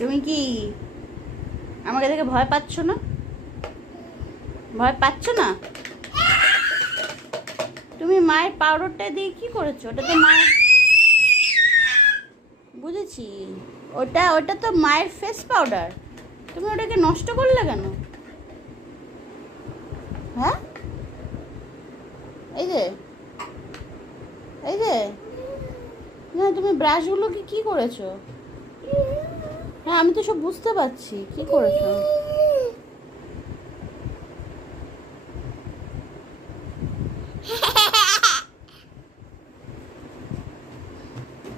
তুমি কি আমাকে দেখে ভয় পাচ্ছ না? ভয় পাচ্ছ না? তুমি মায়ের পাউডারটা দিয়ে কি করেছো? ওটা তো মায়ের, বুঝেছি, ওটা ওটা তো মায়ের ফেস পাউডার। তুমি ওটাকে নষ্ট করলে কেন? হ্যাঁ, এই যে, এই যে, না তুমি ব্রাশগুলোকে কি করেছো? হ্যাঁ, আমি তো সব বুঝতে পারছি কি করেছো।